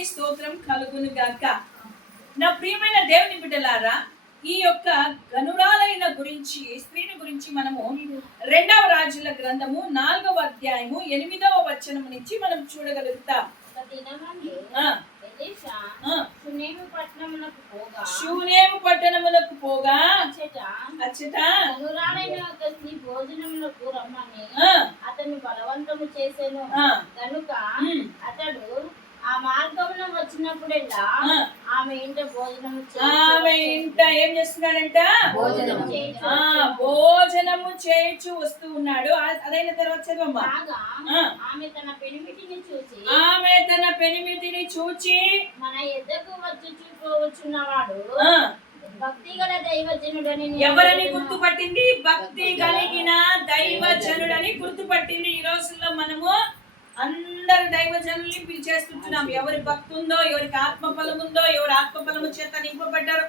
స్తోత్రం కలుగును గాక. నా ప్రియమైన దేవుని బిడ్డలారా, ఈ యొక్క గనురాలైన గురించి స్త్రీని గురించి మనము 2వ రాజుల గ్రంథము 4వ అధ్యాయము 8వ వచనం నుంచి మనం చూడగలుగుతాం. షూనేము పట్టణములకు పోగా అచ్చట గనురాలైన ఒక స్త్రీ భోజనములకు రమ్మని అతన్ని బలవంతము చేసెను. కనుక అతడు ఆ మార్గంలో వచ్చినప్పుడల్లా ఆమె ఇంట ఏం చేస్తున్నాడంట? భోజనము చేయించు వస్తూ ఉన్నాడు. అదైన తర్వాత ఆమె తన పెనిమిటిని చూచి మన ఎద్దకు వచ్చి చూపవచ్చున్నవాడు భక్తి గల దైవజనుడని ఎవరని గుర్తుపట్టింది? భక్తి కలిగిన దైవజనుడని గుర్తుపట్టింది. ఈ రోజుల్లో మనము అందరు దైవజనుల్ని పిలిచేస్తుంటున్నాం. ఎవరి భక్తి ఉందో, ఎవరికి ఆత్మఫలం ఉందో, ఎవరు ఆత్మఫలము చేత నింపబడ్డారో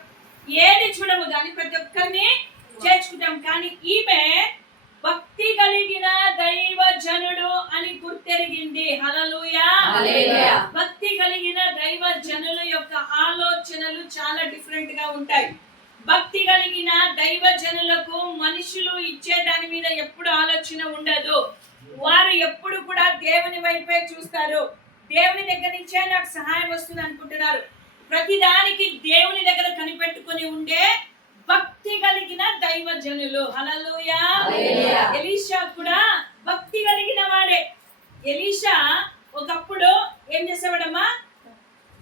ఏది చూడము కానీ ప్రతి ఒక్కరిని చేర్చుకుంటాం. కానీ ఈమె భక్తి కలిగిన దైవజనుడు అని గుర్తెరిగింది. హల్లెలూయా. భక్తి కలిగిన దైవజనుల యొక్క ఆలోచనలు చాలా డిఫరెంట్ గా ఉంటాయి. భక్తి కలిగిన దైవజనులకు మనుషులు ఇచ్చే దాని మీద ఎప్పుడు ఆలోచన ఉండదు. వారు ఎప్పుడు కూడా దేవుని వైపే చూస్తారు. దేవుని దగ్గర నుంచే నాకు సహాయం వస్తుంది అనుకుంటున్నారు. ప్రతిదానికి దేవుని దగ్గర కనిపెట్టుకుని ఉండే భక్తి కలిగిన దైవజనులు. హల్లెలూయా. ఎలీషా కూడా భక్తి కలిగిన వాడే. ఎలీషా ఒకప్పుడు ఏం చేసేవాడమ్మా?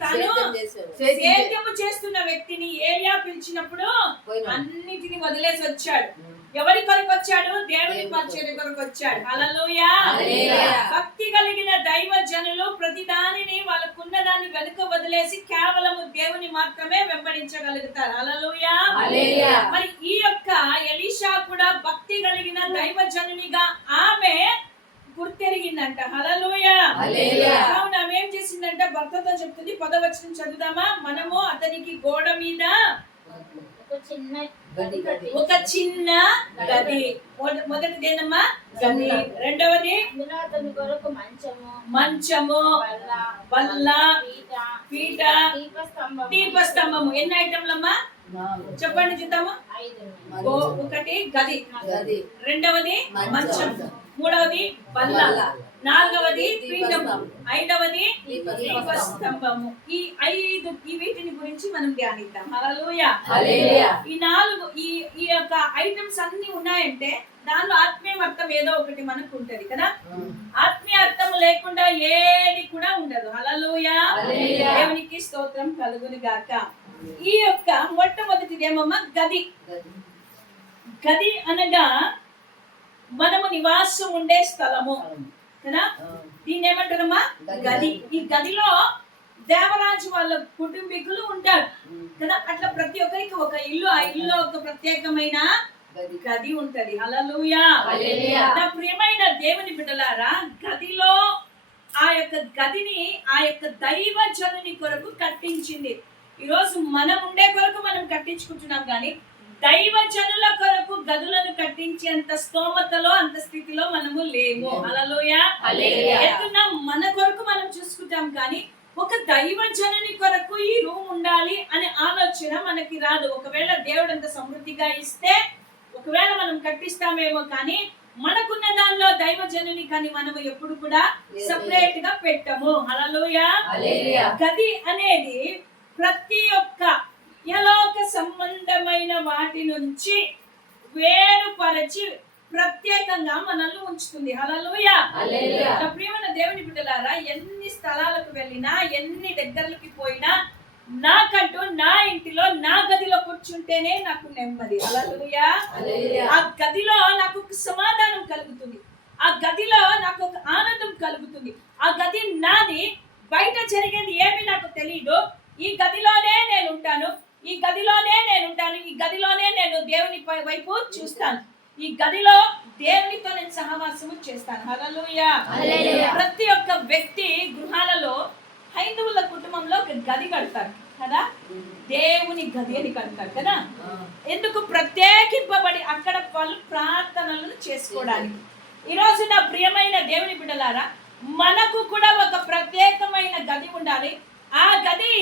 తను సేద్యము చేస్తున్న వ్యక్తిని ఏలియా పిలిచినప్పుడు అన్నిటిని వదిలేసి వచ్చాడు. ఎవరి కొరకు వచ్చాడు? దేవుని పరిచర్య కొరకు వచ్చాడు. హల్లెలూయా. భక్తి కలిగిన దైవజనులు ప్రతి దానిని వాళ్ళకున్న దాన్ని వెనుక వదిలేసి కేవలము దేవుని మాత్రమే వెంబడించగలుగుతారు. హల్లెలూయా. మరి ఈ యొక్క ఎలీషా కూడా భక్తి కలిగిన దైవజనునిగా ఆమె గుర్తెరిగిందంట. హల్లెలూయా. కావున ఆమె ఏం చేసిందంట? భర్తతో చెప్తుంది. 10వ వచనం చదువుదామా? మనము అతనికి గోడ మీద ఒక చిన్న గది. మొదటిదేనమ్మా గది. రెండవది మంచము, బల్ల, పీట, దీపస్తంభము. ఎన్ని ఐటమ్లమ్మా చెప్పండి చూద్దాము. ఒకటి గది, రెండవది మంచం, మూడవది బల్ల, నాలుగవది పీఠము, ఐదవది దీపస్తంభము. ఈ 5 వీటిని గురించి మనం ధ్యానిద్దాం. హల్లెలూయా. ఈ 4 ఈ యొక్క ఐటమ్స్ అన్ని ఉన్నాయంటే దానిలో ఆత్మీయ అర్థం ఏదో ఒకటి మనకు ఉంటది కదా. ఆత్మీయ అర్థం లేకుండా ఏది కూడా ఉండదు. హల్లెలూయా. దేవునికి స్తోత్రం కలుగును గాక. ఈ యొక్క మొట్టమొదటిదేమమ్మా గది. గది అనగా మనము నివాసం ఉండే స్థలము కదా. దీన్ని ఏమంటారమ్మా? గది. ఈ గదిలో దేవరాజు వాళ్ళ కుటుంబీకులు ఉంటారు కదా. అట్లా ప్రతి ఒక్కరికి ఒక ఇల్లు, ఆ ఇల్లు ఒక ప్రత్యేకమైన గది ఉంటది. హల్లెలూయా. నా ప్రియమైన దేవుని బిడ్డలారా, గదిలో ఆ యొక్క గదిని ఆ యొక్క దైవజనుని కొరకు కట్టించింది. ఈరోజు మనం ఉండే కొరకు మనం కట్టించుకుంటున్నాం కానీ దైవజనుల కొరకు గదులను కట్టించేంత స్తోమతలో అంత స్థితిలో మనము లేము. హల్లెలూయా. మన కొరకు మనం చూసుకుంటాం కానీ ఒక దైవజనుని కొరకు ఈ రూమ్ ఉండాలి అనే ఆలోచన మనకి రాదు. ఒకవేళ దేవుడు అంత సమృద్ధిగా ఇస్తే ఒకవేళ మనం కట్టిస్తామేమో కానీ మనకున్న దానిలో దైవజనుని కానీ మనము ఎప్పుడు కూడా సెపరేట్ గా పెట్టము. హల్లెలూయా. గది అనేది ప్రతి ఒక్క యలోక సంబంధమైన వాటి నుంచి వేరుపరచి ప్రత్యేకంగా మనల్ని ఉంచుతుంది. హల్లెలూయా. ప్రియమైన దేవుని బిడ్డలారా, ఎన్ని స్థలాలకు వెళ్ళినా, ఎన్ని దగ్గరకి పోయినా, నాకంటూ నా ఇంటిలో నా గదిలో కూర్చుంటేనే నాకు నెమ్మది. హల్లెలూయా. ఆ గదిలో నాకు ఒక సమాధానం కలుగుతుంది. ఆ గదిలో నాకు ఒక ఆనందం కలుగుతుంది. ఆ గది నాది. బయట జరిగేది ఏమి నాకు తెలియదు. ఈ గదిలోనే నేను ఉంటాను. ఈ గదిలోనే నేను దేవుని వైపు చూస్తాను. ఈ గదిలో దేవునితో నేను సహవాసము చేస్తాను. హల్లెలూయా. ప్రతి ఒక్క వ్యక్తి గృహాలలో హైందవుల కుటుంబంలో ఒక గది కడతారు కదా. దేవుని గది అని కడతారు కదా. ఎందుకు? ప్రత్యేకింపబడి అక్కడ వాళ్ళు ప్రార్థనలను చేసుకోవడానికి. ఈరోజు నా ప్రియమైన దేవుని బిడ్డలారా, మనకు కూడా ఒక ప్రత్యేకమైన గది ఉండాలి. ఆ గది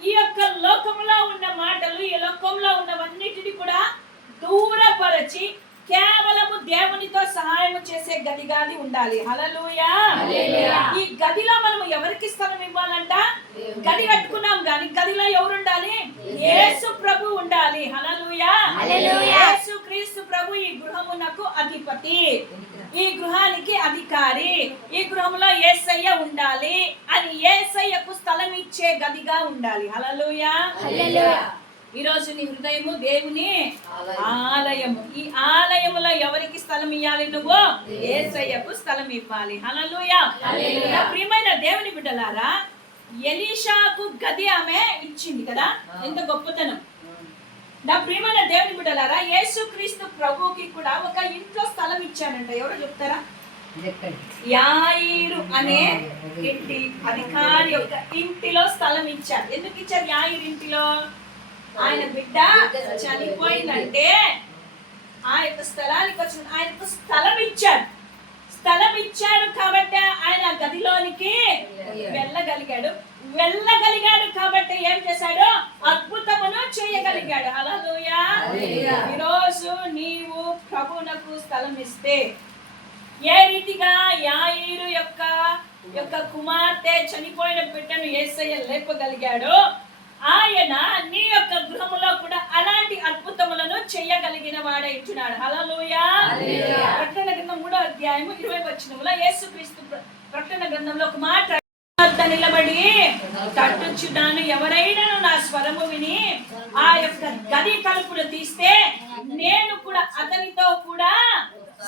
ఈ యొక్క లోకంలో ఉన్న మాటలు, ఈ లోకంలో ఉన్నవన్నిటిని కూడా దూరపరచి కేవలము దేవునితో సహాయం చేసే గదిగాది ఉండాలి. హల్లెలూయా. ఈ గదిలో మనం ఎవరికి స్థలం ఇవ్వాలంట? గది కట్టుకున్నాం కానీ గదిలో ఎవరు ఉండాలి? యేసు ప్రభు ఉండాలి. హల్లెలూయా. యేసు క్రీస్తు ప్రభు ఈ గృహమునకు అధిపతి, ఈ గృహానికి అధికారి, ఈ గృహంలో యేసయ్య ఉండాలి అని యేసయ్యకు స్థలం ఇచ్చే గదిగా ఉండాలి. హల్లెలూయా. ఈ రోజు నీ హృదయము దేవుని ఆలయము. ఈ ఆలయములో ఎవరికి స్థలం ఇవ్వాలి? నువ్వు యేసయ్యకు స్థలం ఇవ్వాలి. హల్లెలూయా. ప్రియమైన దేవుని బిడ్డలారా, ఎలీషాకు గది ఆమె ఇచ్చింది కదా, ఎంత గొప్పతనం. నా ప్రియమైన దేవుని బిడ్డలారా, యేసుక్రీస్తు ప్రభువుకి కూడా ఒక ఇంట్లో స్థలం ఇచ్చానంట. ఎవరో చెప్తారా? యాయిరు అనే ఇంటి అధికారి యొక్క ఇంటిలో స్థలం ఇచ్చారు. ఎందుకు ఇచ్చారు యాయిరు ఇంటిలో? ఆయన బిడ్డ చనిపోయిందంటే ఆ యొక్క స్థలానికి వచ్చిన ఆయనకు స్థలం ఇచ్చాడు. స్థలం ఇచ్చాడు కాబట్టి ఆయన గదిలోనికి వెళ్ళగలిగాడు కాబట్టి ఏం చేశాడు? అద్భుతమును చేయగలిగాడు. హల్లెలూయా. ఈరోజు నీవు ప్రభువునకు స్థలం ఇస్తే, ఏ రీతిగా యాయిరు యొక్క కుమార్తె చనిపోయిన బిడ్డను యేసయ్య లేపగలిగాడో, ఆయన నీ యొక్క గృహములో కూడా అలాంటి అద్భుతములను చేయగలిగిన వాడే ఇచ్చున్నాడు. హల్లెలూయా. ప్రకటన గ్రంథం 3వ అధ్యాయము 20వ వచనములో యేసుక్రీస్తు ప్రకటన గ్రంథంలో ఒక మాట నిలబడి తట్టుచున్నాను, ఎవరైనా నా స్వరము విని ఆ యొక్క గది తలుపులు తీస్తే నేను కూడా అతనితో కూడా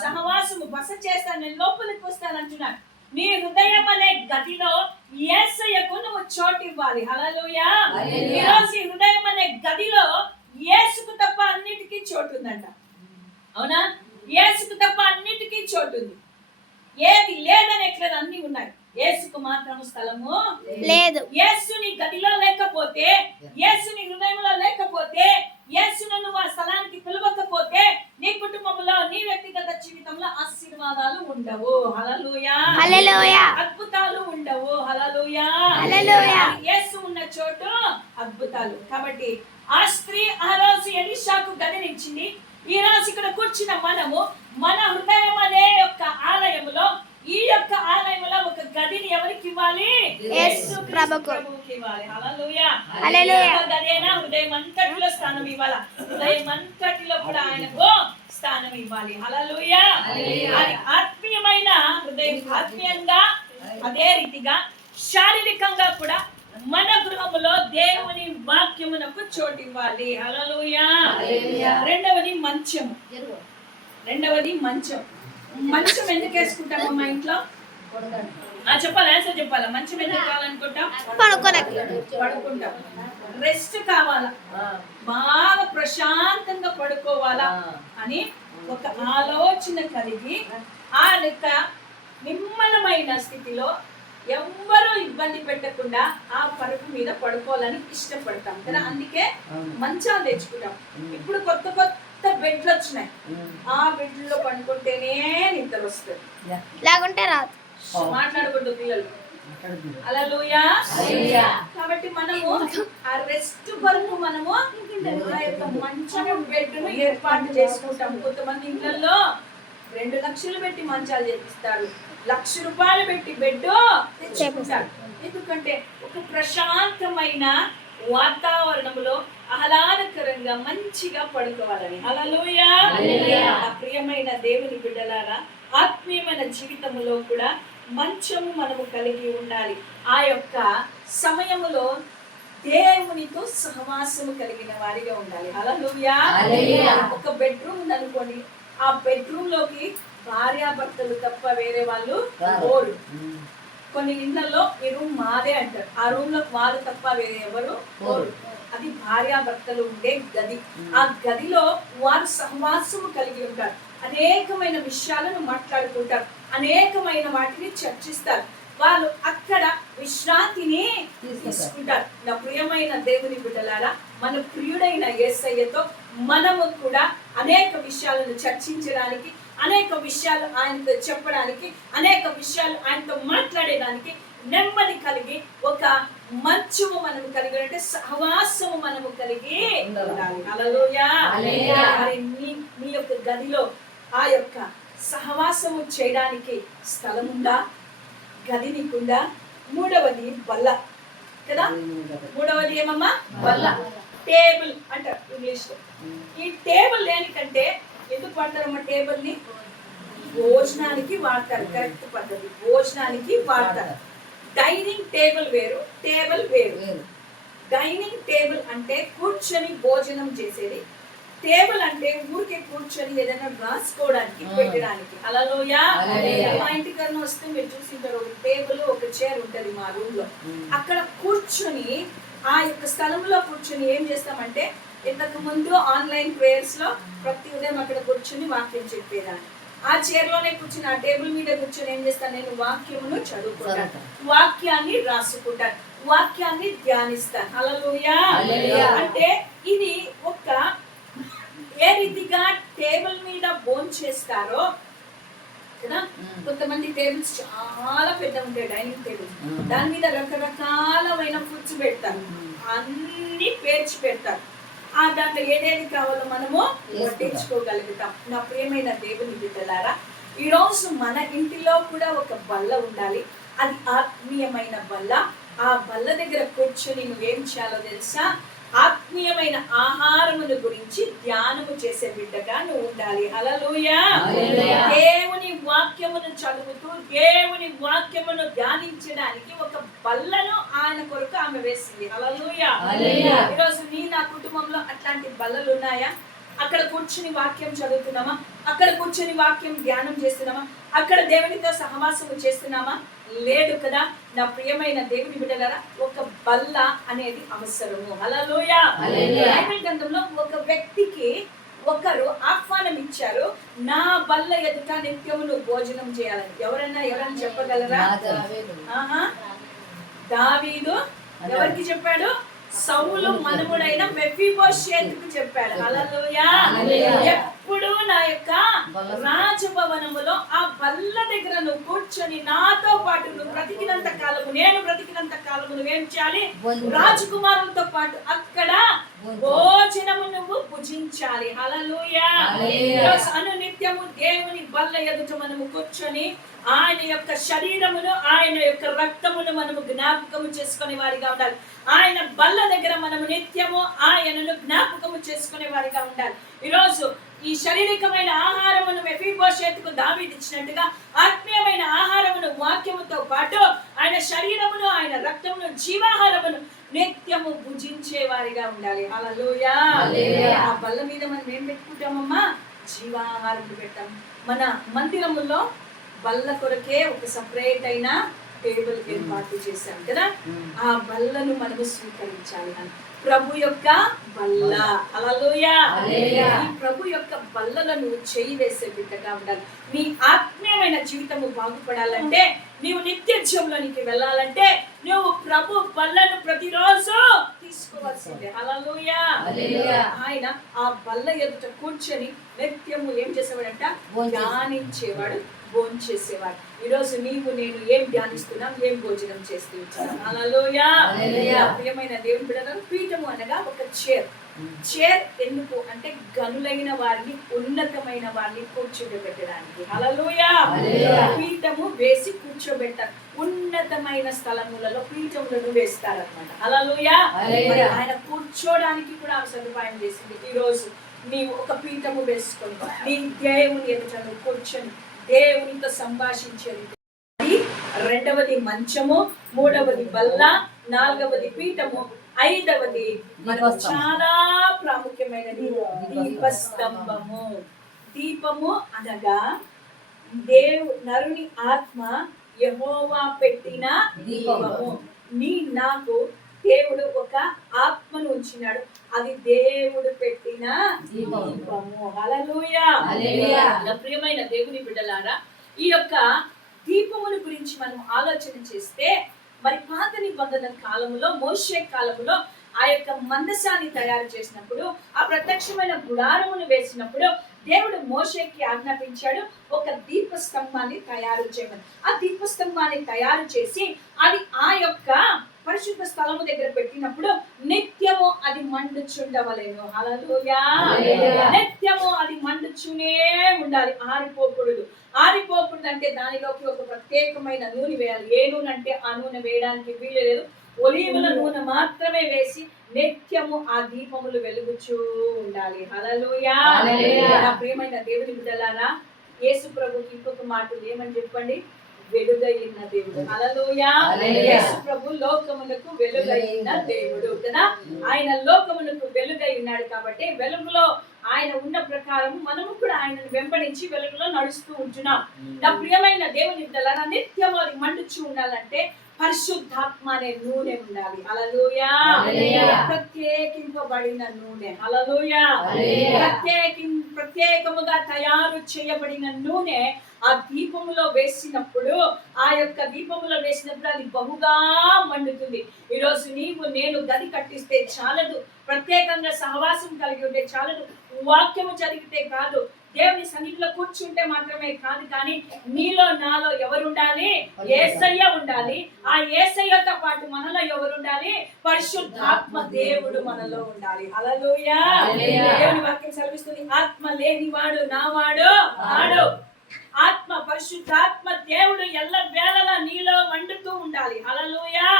సహవాసము బస చేస్తాను, నేను లోపలికి వస్తాను అంటున్నాడు. నీ హృదయం అనే గదిలో యేసయ్యకు నువ్వు చోటు ఇవ్వాలి. హల్లెలూయా. ఈరోజు ఈ హృదయం అనే గదిలో యేసుకు తప్ప అన్నిటికీ చోటు ఉందంట. అవునా? యేసుకు తప్ప అన్నిటికీ చోటు ఉంది. ఏది లేదని ఎట్లేదు, అన్ని ఉన్నాయి. యేసుకు మాత్రం స్థలము లేదు. యేసుని గదిలో లేకపోతే, యేసుని హృదయంలో లేకపోతే, యేసును నువ్వు ఆ స్థలానికి పిలవకపోతే నీ కుటుంబంలో, నీ వ్యక్తిగత జీవితంలో ఆశీర్వాదాలు ఉండవు. హల్లెలూయా. అద్భుతాలు ఉండవు. హల్లెలూయా. యేసు ఉన్న చోటు అద్భుతాలు. కాబట్టి ఆ స్త్రీ ఆ రోజు ఎలీషాకు గదినిచ్చింది. ఈ రోజు ఇక్కడ కూర్చున్న మనము మన హృదయం అనే యొక్క ఆలయములో, ఈ యొక్క ఆలయంలో ఒక గదిని ఎవరికి ఇవ్వాలి? యేసు ప్రభువుకి ఇవ్వాలి. హల్లెలూయా. గదినా హృదయం అంతటిలో స్థానం ఇవ్వాలి. హృదయం అంతటిలో కూడా ఆయనకు స్థానం ఇవ్వాలి. హల్లెలూయా. ఆత్మీయమైన హృదయం ఆత్మీయంగా, అదే రీతిగా శారీరకంగా కూడా మన గృహములో దేవుని వాక్యమునకు చోటు ఇవ్వాలి. హల్లెలూయా. రెండవది మంచం. మంచం ఎందుకు వేసుకుంటాము మా ఇంట్లో? చెప్పాలి, ఆన్సర్ చెప్పాలా? మంచం ఎందుకు కావాలనుకుంటాం? పడుకుంటాం. రెస్ట్ కావాలా, బాగా ప్రశాంతంగా పడుకోవాలా అని ఒక ఆలోచన కలిగి ఆ యొక్క నిమ్మలమైన స్థితిలో ఎవ్వరూ ఇబ్బంది పెట్టకుండా ఆ పరుపు మీద పడుకోవాలని ఇష్టపడతాం కదా. అందుకే మంచాలు తెచ్చుకుంటాం. ఇప్పుడు కొత్త బెడ్లు వచ్చినాయి. ఆ బెడ్లో పడుకుంటేనే నిద్ర వస్తుంది, లేకుంటే రాదు. మాట్లాడకూడదు పిల్లలు. హల్లెలూయా. కాబట్టి మనము ఆ రెస్ట్ కొరకు మనము ఆ యొక్క మంచము బెడ్ను ఏర్పాటు చేసుకుంటాం. కొంతమంది ఇళ్లలో 2 లక్షలు పెట్టి మంచాలు చేపిస్తారు, 1,00,000 రూపాయలు పెట్టి బెడ్ తెచ్చుకుంటారు. ఎందుకంటే ఒక ప్రశాంతమైన వాతావరణంలో ఆహ్లాదకరంగా మంచిగా పడుకోవాలని. హల్లెలూయా. ప్రియమైన దేవుని బిడ్డలారా, ఆత్మీయమైన జీవితంలో కూడా మంచము మనము కలిగి ఉండాలి. ఆ యొక్క సమయములో దేవునితో సహవాసము కలిగిన వారిగా ఉండాలి. హల్లెలూయా. ఒక బెడ్రూమ్ ఉందనుకోండి, ఆ బెడ్రూమ్ లోకి భార్యాభర్తలు తప్ప వేరే వాళ్ళు పోరు. కొన్ని ఇళ్లలో ఈ రూమ్ మాదే అంటారు, ఆ రూమ్ లో వాళ్ళు తప్ప వేరే ఎవరు పోరు. అది భార్యాభర్తలు ఉండే గది. ఆ గదిలో వారు సహవాసము కలిగి ఉంటారు, అనేకమైన విషయాలను మాట్లాడుకుంటారు, అనేకమైన వాటిని చర్చిస్తారు. వాళ్ళు అక్కడ విశ్రాంతిని తీసుకుంటారు. నా ప్రియమైన దేవుని బిడ్డలారా, మన ప్రియుడైన యేసయ్యతో మనము కూడా అనేక విషయాలను చర్చించడానికి, అనేక విషయాలు ఆయనతో చెప్పడానికి, అనేక విషయాలు ఆయనతో మాట్లాడేదానికి నెమ్మది కలిగి ఒక మంచము మనము కలిగి అంటే సహవాసము మనము కలిగి ఉండాలి. హల్లెలూయా. మరి మీ యొక్క గదిలో ఆ యొక్క సహవాసము చేయడానికి స్థలం ఉందా? గది నీకుందా? మూడవది బల్ల కదా. మూడవది ఏమమ్మా? బల్ల. టేబుల్ అంటారు ఇంగ్లీష్ లో. ఈ టేబుల్ దేనికంటే ఎందుకు వాడతారమ్మా? టేబుల్ ని భోజనానికి వాడతారు. కరెక్ట్ పద్ధతి, భోజనానికి వాడతారు. డైనింగ్ టేబుల్ వేరు, టేబుల్ వేరు. డైనింగ్ టేబుల్ అంటే కూర్చొని భోజనం చేసేది. టేబుల్ అంటే ఊరికే కూర్చొని ఏదైనా రాసుకోవడానికి, పెట్టడానికి. హల్లెలూయా. మా ఇంటికి వస్తే మీరు చూసింటారు, ఒక టేబుల్ ఒక చైర్ ఉంటది మా రూమ్ లో. అక్కడ కూర్చొని ఆ యొక్క స్థలంలో కూర్చొని ఏం చేస్తామంటే, ఇంతకు ముందు ఆన్లైన్ ప్రేయర్స్ లో ప్రతి ఉదయం అక్కడ కూర్చొని వాక్యం చెప్పేదాన్ని. ఆ చైర్ లోనే కూర్చుని, ఆ టేబుల్ మీద కూర్చొని ఏం చేస్తాను, నేను వాక్యమును చదువుకుంటాను, వాక్యాన్ని రాసుకుంటాను, వాక్యాన్ని ధ్యానిస్తాను. హల్లెలూయా. అంటే ఇది ఒక ఏ రీతిగా టేబుల్ మీద భోంచేస్తారో కదా. కొంతమంది టేబుల్స్ చాలా పెద్ద ఉంటాయి, డైనింగ్ టేబుల్స్. దాని మీద రకరకాలమైన ఫుడ్స్ పెడతారు, అన్ని పేర్చి పెడతారు. ఆ దాంట్లో ఏదేది కావాలో మనము వడ్డించుకోగలుగుతాం. నా ప్రియమైన దేవుని బిడ్డలారా, ఈరోజు మన ఇంటిలో కూడా ఒక బల్ల ఉండాలి. అది ఆత్మీయమైన బల్ల. ఆ బల్ల దగ్గర కూర్చొని నువ్వేం చేయాలో తెలుసా? ఆత్మీయమైన ఆహారమును గురించి ధ్యానము చేసే బిడ్డగా నువ్వు ఉండాలి. హల్లెలూయా. దేవుని వాక్యమును చదువుతూ దేవుని వాక్యమును ధ్యానించడానికి ఒక బల్లను ఆయన కొరకు ఆమె వేసింది. హల్లెలూయా. ఈరోజు నా కుటుంబంలో అట్లాంటి బల్లలు ఉన్నాయా? అక్కడ కూర్చుని వాక్యం చదువుతున్నామా? అక్కడ కూర్చుని వాక్యం ధ్యానం చేస్తున్నామా? అక్కడ దేవునితో సహవాసము చేస్తున్నామా? లేదు కదా. నా ప్రియమైన దేవుని బిడ్డలారా, ఒక బల్ల అనేది అవసరము. హల్లెలూయా. బైబిల్ గ్రంథంలో ఒక వ్యక్తికి ఒకరు ఆహ్వానం ఇచ్చారు, నా బల్ల ఎదుట నిత్యము నువ్వు భోజనం చేయాలని. ఎవరైనా చెప్పగలరా? దావీదు ఎవరికి చెప్పాడు? సౌలు మనుమడైన మెఫీబోషెతుకు చెప్పాడు. హల్లెలూయా. ఎప్పుడు నా యొక్క రాజభవనములో ఆ బల్ల దగ్గర నువ్వు కూర్చొని నాతో పాటు నువ్వు బ్రతికినంత కాలము, నేను బ్రతికినంత కాలము నువ్వేం చేయాలి? రాజకుమారులతో పాటు అక్కడ భోజనము నువ్వు భుజించాలి. హల్లెలూయా. అనునిత్యము దేవుని బల్ల ఎదుట మనము కూర్చొని ఆయన యొక్క శరీరమును, ఆయన యొక్క రక్తమును మనము జ్ఞాపకము చేసుకునే వారిగా ఉండాలి. ఆయన బల్ల దగ్గర మనము నిత్యము ఆయనను జ్ఞాపకము చేసుకునే వారిగా ఉండాలి. ఈరోజు ఈ శారీరకమైన ఆహారమును మెఫీబోషెతుకు దావీదు ఇచ్చినట్టుగా ఆత్మీయమైన ఆహారమును వాక్యముతో పాటు ఆయన శరీరమును, ఆయన రక్తమును, జీవాహారమును నిత్యము భుజించే వారిగా ఉండాలి. హల్లెలూయా. ఆ బల్ల మీద మనం ఏం పెట్టుకుంటామమ్మా? జీవాహారం పెట్టాం. మన మందిరములో బల్ల కొరకే ఒక సపరేట్ అయిన టేబుల్ ఏర్పాటు చేశాం కదా. ఆ బల్లను మనము స్వీకరించాలి. ప్రభు యొక్క బల్ల. హల్లెలూయా. ఈ ప్రభు యొక్క బల్లలో చేయి వేసే బిడ్డగా ఉండాలి. నీ ఆత్మీయమైన జీవితము బాగుపడాలంటే, నీవు నిత్య జీవంలోనికి వెళ్ళాలంటే నువ్వు ప్రభు బల్లను ప్రతిరోజు తీసుకోవాల్సిందే. హల్లెలూయా. ఆయన ఆ బల్ల ఎదుట కూర్చొని నిత్యము ఏం చేసేవాడంట? ధ్యానించేవాడు, భోంచేసేవాడు. ఈరోజు నీవు నేను ఏం ధ్యానిస్తున్నాం, ఏం భోజనం చేస్తున్నాం? హల్లెలూయా. ప్రియమైన దేవుని బిడ్డలారా, పీఠము అనగా ఒక చైర్. చైర్ ఎందుకు అంటే గనులైన వారిని, ఉన్నతమైన వారిని కూర్చోబెట్టడానికి. హల్లెలూయా. పీఠము వేసి కూర్చోబెట్టారు. ఉన్నతమైన స్థలములలో పీఠములను వేస్తారన్నమాట. హల్లెలూయా. ఆయన కూర్చోడానికి కూడా సదుపాయం చేసింది. ఈరోజు నీవు ఒక పీఠము వేసుకొని నీ దేవుని ఎదుట కూర్చొని దేవునితో సంభాషించేది. రెండవది మంచము, మూడవది బల్ల, నాలుగవది పీఠము, ఐదవది చాలా ప్రాముఖ్యమైనది దీపస్తంభము. దీపము అనగా నరుని ఆత్మ యెహోవా పెట్టిన దీపము. నాకు దేవుడు ఒక ఆత్మను ఉంచినాడు, అది దేవుడు పెట్టిన దీపము. హల్లెలూయా. ప్రియమైన దేవుని బిడ్డలారా, ఈ యొక్క దీపమును గురించి మనం ఆలోచన చేస్తే, మరి పాత నిబంధన కాలములో, మోషే కాలములో ఆ యొక్క మందసాన్ని తయారు చేసినప్పుడు, ఆ ప్రత్యక్షమైన గుడారమును వేసినప్పుడు దేవుడు మోషేకి ఆజ్ఞాపించాడు, ఒక దీపస్తంభాన్ని తయారు చేయమని. ఆ దీపస్తంభాన్ని తయారు చేసి అది ఆ యొక్క పరిశుద్ధ స్థలము దగ్గర పెట్టినప్పుడు నిత్యము అది మండుచుండవలేను. హల్లెలూయా. నిత్యము అది మండుచునే ఉండాలి, ఆరిపోకూడదు. ఆరిపోకూడదు అంటే దానిలోకి ఒక ప్రత్యేకమైన నూనె వేయాలి. ఏ నూనె అంటే ఆ నూనె వేయడానికి వీలు లేదు. ఒలీవల నూనె మాత్రమే వేసి నిత్యము ఆ దీపములు వెలుగుచూ ఉండాలి. హల్లెలూయా. నా ప్రియమైన దేవుని బిడ్డలారా, యేసు ప్రభుకి ఇంకొక మాట ఏమని చెప్పండి? వెలుగైన దేవుడు. హల్లెలూయా. యేసు ప్రభు లోకమునకు వెలుగైన దేవుడు కదా. ఆయన లోకమునకు వెలుగై ఉన్నాడు కాబట్టి వెలుగులో ఆయన ఉన్న ప్రకారం మనము కూడా ఆయనను వెంబడించి వెలుగులో నడుస్తూ ఉంటున్నాం. నా ప్రియమైన దేవుని బిడ్డలారా, నిత్యము అది మండుచూ ఉండాలంటే పరిశుద్ధాత్మ అనే నూనె ఉండాలి. హల్లెలూయా. ప్రత్యేకింపబడిన నూనె. హల్లెలూయా. ప్రత్యేకముగా తయారు చేయబడిన నూనె ఆ దీపములో వేసినప్పుడు, ఆ యొక్క దీపములో వేసినప్పుడు అది బహుగా మండుతుంది. ఈరోజు నీవు నేను గది కట్టిస్తే చాలదు, ప్రత్యేకంగా సహవాసం కలిగి ఉంటే చాలదు, వాక్యము చదివితే కాదు, దేవుని సన్నిధిలో కూర్చుంటే మాత్రమే కాదు, కానీ నీలో నాలో ఎవరు ఉండాలి? యేసయ్య ఉండాలి. ఆ యేసయ్యతో పాటు మనలో ఎవరు ఉండాలి? పరిశుద్ధాత్మ దేవుడు మనలో ఉండాలి. హల్లెలూయా. దేవుని వాక్యం సెలవిస్తుంది, ఆత్మ లేనివాడు నావాడు ఆడు. ఆత్మ, పరిశుద్ధాత్మ దేవుడు ఎల్ల వేళలా నీలో మండుతూ ఉండాలి. హల్లెలూయా.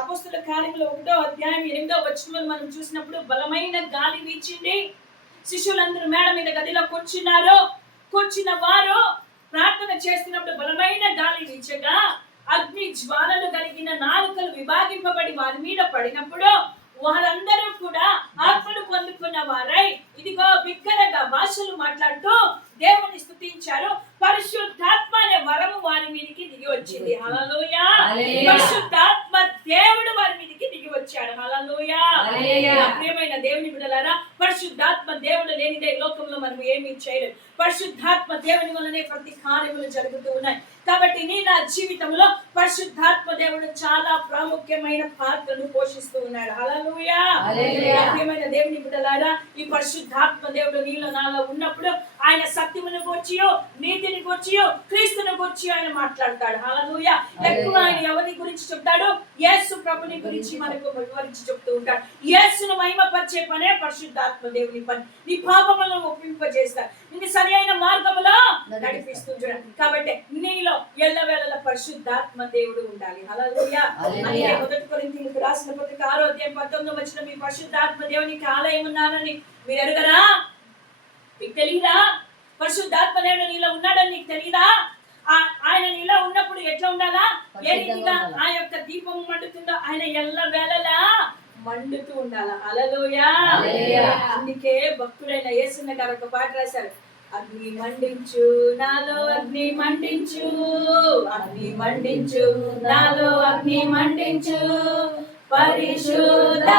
అపొస్తలుల కార్యములు 1వ అధ్యాయం 8వ వచనంలో మనం చూసినప్పుడు బలమైన గాలి వీచింది, శిష్యులందరూ మేడ మీద గదిలో కూర్చున్నారు. కూర్చున్న వారు ప్రార్థన చేస్తున్నప్పుడు బలమైన గాలి వీచగా అగ్ని జ్వాలలు కలిగిన నాలుకలు విభాగింపబడి వారి మీద పడినప్పుడు వారందరూ కూడా ఆత్మను పొందుకున్న వారై ఇదిగో బిగ్గరగా భాషలు మాట్లాడుతూ దేవుని స్తుతించారు. పరిశుద్ధాత్మ అనే వరము వారి మీదకి దిగి వచ్చింది. హల్లెలూయా. పరిశుద్ధాత్మ దేవుడు వారి మీదకి దిగి వచ్చాడు. హల్లెలూయా. ప్రియమైన దేవుని బిడ్డలారా, పరిశుద్ధాత్మ దేవుడు లేనిదే లోకంలో మనం ఏమీ చేయలేం. పరిశుద్ధాత్మ దేవుని వల్లనే ప్రతి కార్యములు జరుగుతూ ఉన్నాయి. కాబట్టి నా జీవితంలో పరిశుద్ధాత్మ దేవుడు చాలా ప్రాముఖ్యమైన పాత్రను పోషిస్తూ ఉన్నాడు. హల్లెలూయా. ప్రియమైన దేవుని బిడ్డలారా, ఈ పరిశుద్ధాత్మ దేవుడు నీలో నాలో ఉన్నప్పుడు ఆయన సత్యమును గూర్చి, నీతిని గూర్చి, క్రీస్తుని గూర్చి ఆయన మాట్లాడతాడు. హల్లెలూయా. ఎక్కువ ఆయన ఎవరి గురించి చెప్తాడు? యేసు ప్రభుని గురించి మనకు వివరించి చెప్తూ ఉంటాడు. యేసును మహిమపరిచే పనే పరిశుద్ధాత్మ దేవుని పని. నీ పాపములను ఒప్పింపజేస్తాడు, నిన్ను సరైన మార్గములో నడిపిస్తూ చూడండి. కాబట్టి నీలో ఎల్లవేళలా పరిశుద్ధాత్మ దేవుడు ఉండాలి. హల్లెలూయా. అందుకే 1 కొరింథీయులకు రాసిన పత్రిక 6వ అధ్యాయం 19వ వచనం, మీ పరిశుద్ధాత్మ దేవునికి ఆలయం ఉన్నానని మీరు ఎరుగరా? మీకు తెలియదా? పరిశుద్ధాత్మ దేవుడు నీలో ఉన్నాడని నీకు తెలియదా? ఆయన నీలో ఉన్నప్పుడు ఎట్లా ఉండాలా? ఏ రీతిగా ఆ యొక్క దీపం మండుతుందో ఆయన ఎల్లవేళలా మండుతూ ఉండాలా. హల్లెలూయా. అందుకే భక్తుడైన యేసన్న గారు ఒక పాట రాశారు, అగ్ని మండించు నాలో అగ్ని మండించు, అగ్ని మండించు నాలో అగ్ని మండించు, పరిశుద్ధాత్ముడా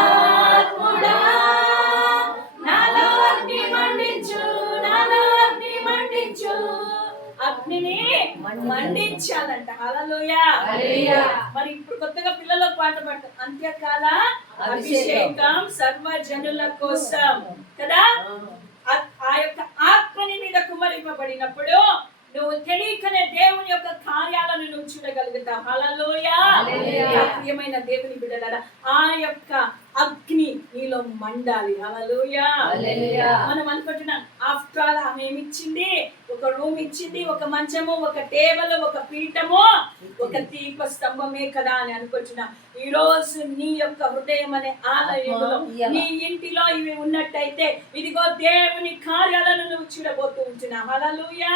నాలో అగ్ని మండించు, నాలో అగ్ని మండించు. అగ్నిని మండించాలంట. హల్లెలూయా. మరి ఇప్పుడు కొత్తగా పిల్లలు పాట పాడతారు, అంత్యకాల అభిషేకం సర్వజనుల కోసం కదా. ఆ యొక్క ఆత్మని మీద కుమరింపబడినప్పుడు నువ్వు తెలియకనే దేవుని యొక్క కార్యాలను నువ్వు చూడగలుగుతావు. హల్లెలూయా. ప్రియమైన దేవుని బిడ్డలారా, ఆ యొక్క అగ్ని నీలో మండాలి. హల్లెలూయా. మనం అనుకుంటున్నాం, ఆఫ్టర్ ఆల్ ఆమె ఏమి ఇచ్చింది? ఒక రూమ్ ఇచ్చింది, ఒక మంచము, ఒక టేబుల్, ఒక పీఠము, ఒక దీప స్తంభమే కదా అని అనుకుంటున్నాం. ఈ రోజు నీ యొక్క హృదయం అనే ఆలయంలో నీ ఇంటిలో ఇవి ఉన్నట్టయితే ఇదిగో దేవుని కార్యాలను నువ్వు చూడబోతూ ఉంటున్నావు. హల్లెలూయా.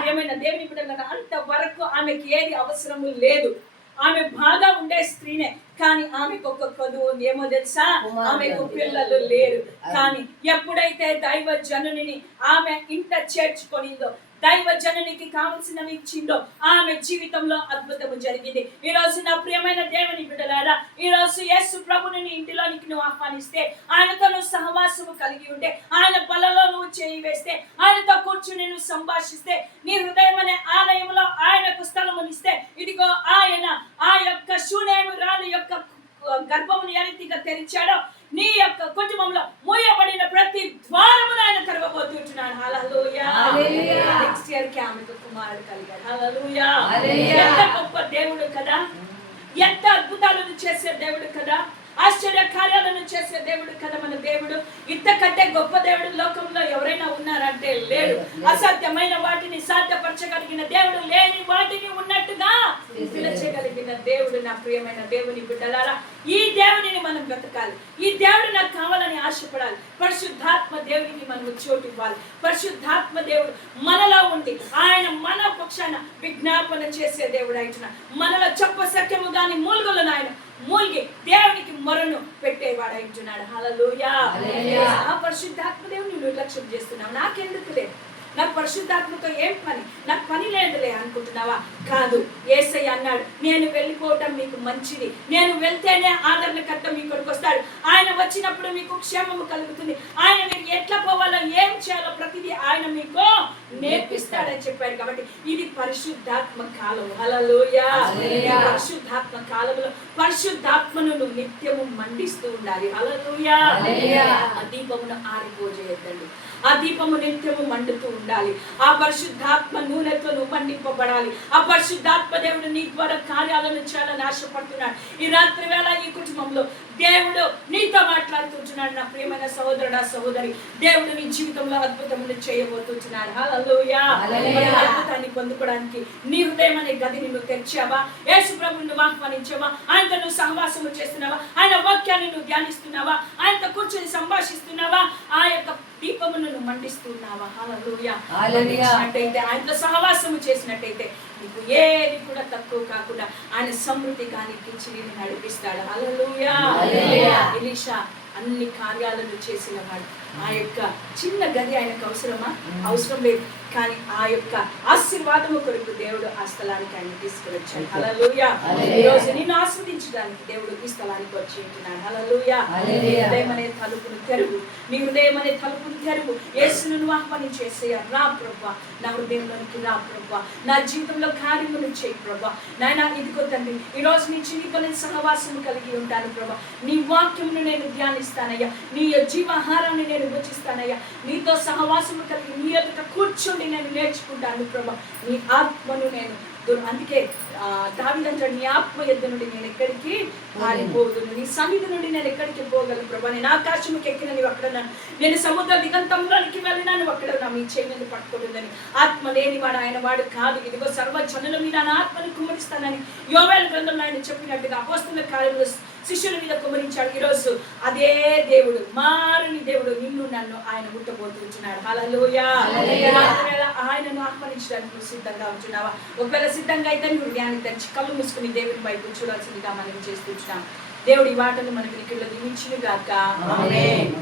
ప్రియమైన దేవుని బిడ్డలారా, అంతవరకు ఆమెకి ఏది అవసరము లేదు. ఆమె బాగా ఉండే స్త్రీనే, కానీ ఆమెకు ఒక కొదువు ఉంది. ఏమో తెలుసా? ఆమెకు పిల్లలు లేరు. కానీ ఎప్పుడైతే దైవ జనుని ఆమె ఇంట చేర్చుకొనిందో, దైవ జనునికి కావలసినవి ఇచ్చిందో, ఆమె జీవితంలో అద్భుతము జరిగింది. ఈ రోజు నా ప్రియమైన దేవుని బిడ్డలారా, ఈ రోజు యేసు ప్రభుని నీ ఇంటిలోనికి నువ్వు ఆహ్వానిస్తే, ఆయనతో నువ్వు సహవాసము కలిగి ఉంటే, ఆయన బలలో నువ్వు చేయి వేస్తే, ఆయనతో కూర్చుని నువ్వు సంభాషిస్తే, నీ హృదయం అనే ఆలయంలో ఆయనకు స్థలమునిస్తే, ఇదిగో ఆయన ఆ యొక్క శూనేము రాణి యొక్క గర్భమును ఏ రీతిగా హల్లెలూయా. ఎంత గొప్ప దేవుడు కదా, ఎంత అద్భుతాలను చేసే దేవుడు కదా, ఆశ్చర్య కార్యాలను చేసే దేవుడు కదా మన దేవుడు. ఇంతకంటే గొప్ప దేవుడు లోకంలో ఎవరైనా ఉన్నారంటే లేడు. అసాధ్యమైన వాటిని సాధ్యపరచగలిగిన దేవుడు, లేని వాటిని ఉన్నట్టుగా పిలచగలిగిన దేవుడు. నా ప్రియమైన దేవుని బిడ్డలారా, ఈ దేవుడిని మనం బ్రతకాలి. ఈ దేవుడు నాకు కావాలని ఆశపడాలి. పరిశుద్ధాత్మ దేవుడికి మనం చోటు ఇవ్వాలి. పరిశుద్ధాత్మ దేవుడు మనలో ఉండి ఆయన మన పక్షాన విజ్ఞాపన చేసే దేవుడు అయిన మనలో చెప్పసక్యము గాని మూలుగులను ఆయన మూలిగి దేవునికి మొరను పెట్టేవాడైంటున్నాడు. హల్లెలూయా. ఆ పరిశుద్ధాత్మ దేవుని నిర్లక్ష్యం చేస్తున్నావు. నాకెందుకులే, నాకు పరిశుద్ధాత్మతో ఏం పని, నాకు పని లేదులే అనుకుంటున్నావా? కాదు. యేసయ్య అన్నాడు, నేను వెళ్ళిపోవటం మీకు మంచిది, నేను వెళ్తేనే ఆదరణకర్త మీ కొరకు వస్తాడు, ఆయన వచ్చినప్పుడు మీకు క్షేమము కలుగుతుంది, ఆయన మీరు ఎట్లా పోవాలో ఏం చేయాలో ప్రతిదీ ఆయన మీకు నేర్పిస్తాడని చెప్పాడు. కాబట్టి ఇది పరిశుద్ధాత్మ కాలం. హల్లెలూయా. పరిశుద్ధాత్మ కాలంలో పరిశుద్ధాత్మను నువ్వు నిత్యము మండిస్తూ ఉండాలి. హల్లెలూయా. ఆ దీపమును ఆరిపోజేయద్దండి, ఆ దీపము నిత్యము మండుతూ ఉండాలి. ఆ పరిశుద్ధాత్మ నూనెతో నువ్వు మండింపబడాలి. ఆ పరిశుద్ధాత్మ దేవుడు నీ ద్వారా కార్యాలను చాలా ఆశపడుతున్నాడు. ఈ రాత్రి వేళ ఈ కుటుంబంలో దేవుడు నీతో మాట్లాడుతుంటున్నాడు. నా ప్రియమైన సహోదరుడా సహోదరి, దేవుడు నీ జీవితంలో అద్భుతములు చేయబోతున్నాడు. హల్లెలూయా. అద్భుతాన్ని పొందుకోవడానికి నీ హృదయం అనే గదిని నువ్వు తెచ్చావా? యేసు ప్రభువును నువ్వు ఆహ్వానించావా? ఆయనతో నువ్వు సహవాసము చేస్తున్నావా? ఆయన వాక్యాన్ని నువ్వు ధ్యానిస్తున్నావా? ఆయనతో కూర్చొని సంభాషిస్తున్నావా? ఆ యొక్క దీపమును నువ్వు మండిస్తున్నావా? హల్లెలూయా. అయితే ఆయనతో సహవాసము చేసినట్టయితే నీకు ఏది కూడా తక్కువ కాకుండా ఆయన సమృద్ధి కానికించి నేను నడిపిస్తాడు. హల్లెలూయా. ఎలీషా అన్ని కార్యాలను చేసిన వాడు. ఆ యొక్క చిన్న గది ఆయనకు అవసరమా? అవసరం లేదు. కానీ ఆ యొక్క ఆశీర్వాదము కొరకు దేవుడు ఆ స్థలానికి ఆయన తీసుకువచ్చాడు. హల్లెలూయా. ఈ రోజు నిన్ను ఆస్వాదించడానికి దేవుడు ఈ స్థలానికి వచ్చి ఉంటున్నాడు. హల్లెలూయా. హృదయం అనే తలుపును తెరువు, నీ హృదయం అనే తలుపును తెరువు. యేసును నువ్వు ఆహ్వానించి, యేసయ్యా రా ప్రభువా, నా హృదయంలోనికి రా ప్రభువా, నా జీవితంలో కార్యములు చేయి ప్రభువా. నాయనా ఇదిగో తండ్రి, ఈ రోజు నుంచి నీతో నేను సహవాసము కలిగి ఉంటాను ప్రభువా. నీ వాక్యమును నేను ధ్యానిస్తానయ్యా, నీ జీవాహారాన్ని నేను భుజిస్తానయ్యా, నీతో సహవాసము కలిగి నీ ఎదుట కూర్చొని నేను నేర్చుకుంటాను ప్రభా. నీ ఆత్మను నేను అందుకే దావీదంటాడు, నీ ఆత్మ యుద్ధ నుండి నేను ఎక్కడికి పారిపోదును, నీ సన్నిధి నుండి నేను ఎక్కడికి పోగలను ప్రభా. నేను ఆకాశముకి ఎక్కిన నీవు అక్కడున్నాను, నేను సముద్ర దిగంతంలోనికి వెళ్ళినా నువ్వు అక్కడున్నా, మీ చేయి మీద పట్టుకుంటుందని. ఆత్మ లేనివాడు ఆయన వాడు కాదు, ఇదిగో సర్వ జనుల మీద నా ఆత్మను కుమ్మరిస్తానని యోవేలు గ్రంథంలో ఆయన చెప్పినట్టుగా అపోస్తలుల కార్యములు శిష్యుల మీద కుమ్మరించాడు. ఈరోజు అదే దేవుడు, మారని దేవుడు నిన్ను నన్ను ఆయన ముట్టబోతున్నాడు. హల్లెలూయా. ఆయనను ఆహ్వానించడానికి నువ్వు సిద్ధంగా ఉంటున్నావా? ఒకవేళ సిద్ధంగా అయితే నువ్వు జ్ఞాని తెచ్చి కళ్ళు మూసుకుని దేవుని వైపు చూడాల్సిందిగా మనం చేస్తున్నాం. దేవుడి వాటను మనకి ఇక్కడ దీవించును గాక. ఆమేన్.